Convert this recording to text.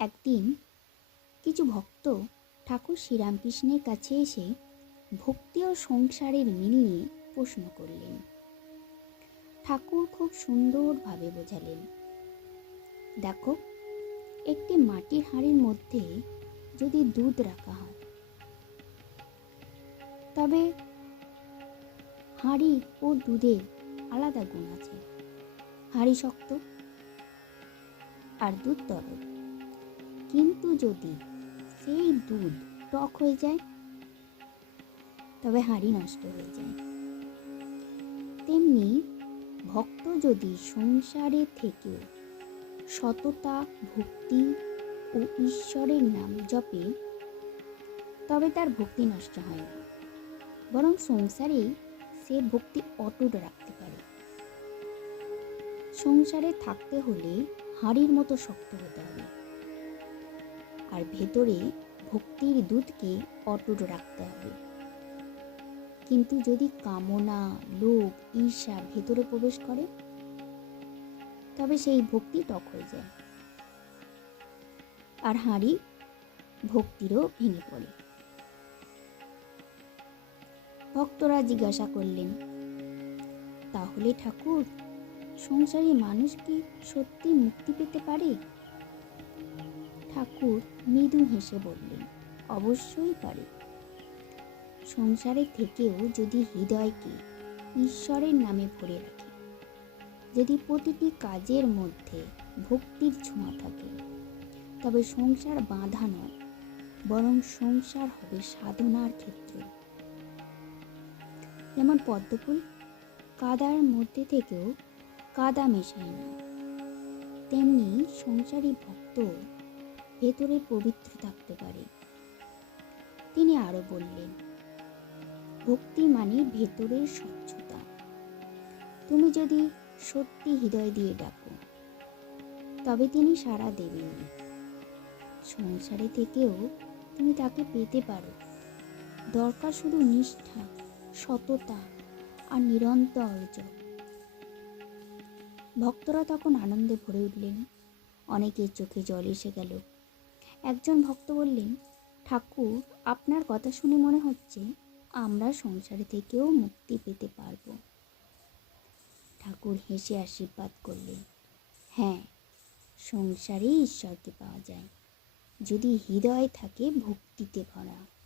একদিন কিছু ভক্ত ঠাকুর শ্রীরামকৃষ্ণের কাছে এসে ভক্তি ও সংসারের মিল নিয়ে প্রশ্ন করলেন। ঠাকুর খুব সুন্দরভাবে বোঝালেন, দেখো, একটি মাটির হাঁড়ির মধ্যে যদি দুধ রাখা হয়, তবে হাঁড়ি ও দুধের আলাদা গুণ আছে। হাঁড়ি শক্ত আর দুধ তরল। কিন্তু যদি সেই দুধ টক হয়ে যায়, তবে হাঁড়ি নষ্ট হয়ে যায়। তেমনি ভক্ত যদি সংসারে থেকে সততা, ভক্তি ও ঈশ্বরের নাম জপে, তবে তার ভক্তি নষ্ট হয় না। বরং সংসারে সে ভক্তি অটুট রাখতে পারে। সংসারে থাকতে হলে হাঁড়ির মতো শক্ত হতে আর ভেতরে ভক্তির দুধকে অটুট রাখতে হবে। কিন্তু যদি কামনা, লোভ, ঈর্ষা ভেতরে প্রবেশ করে, তবে সেই ভক্তি টক হয়ে যায়। আর হাঁড়ি ভক্তিরও ভেঙে পড়ে। ভক্তরা জিজ্ঞাসা করলেন, তাহলে ঠাকুর, সংসারী মানুষ কি সত্যি মুক্তি পেতে পারে? ঠাকুর মৃদু হেসে বললেন, অবশ্যই পারে। সংসারে থেকেও যদি হৃদয়কে ঈশ্বরের নামে ভরে রাখে, যদি প্রতিটি কাজের মধ্যে ভক্তির ছোঁয়া থাকে, তবে সংসার বাঁধা নয়, বরং সংসার হবে সাধনার ক্ষেত্র। যেমন পদ্মফুল, কাদার মধ্যে থেকেও কাদা মেশায় না, তেমনি সংসারী ভক্ত ভেতরে পবিত্র থাকতে পারে। তিনি আরও বললেন, ভক্তি মানে ভেতরের স্বচ্ছতা। তুমি যদি সত্যি হৃদয় দিয়ে ডাকো, তবে তিনি সাড়া দেবেন সংসারে থেকেও তুমি তাকে পেতে পারো। দরকার শুধু নিষ্ঠা, সততা আর নিরন্তর জপ ভক্তরা তখন আনন্দে ভরে উঠলেন। অনেকের চোখে জল এসে গেল। একজন ভক্ত বললেন, ঠাকুর, আপনার কথা শুনে মনে হচ্ছে আমরা সংসার থেকেও মুক্তি পেতে পারব। ঠাকুর হেসে আশীর্বাদ করলেন হ্যাঁ সংসারে ঈশ্বরকে পাওয়া যায়। যদি হৃদয় থাকে ভক্তিতে ভরা।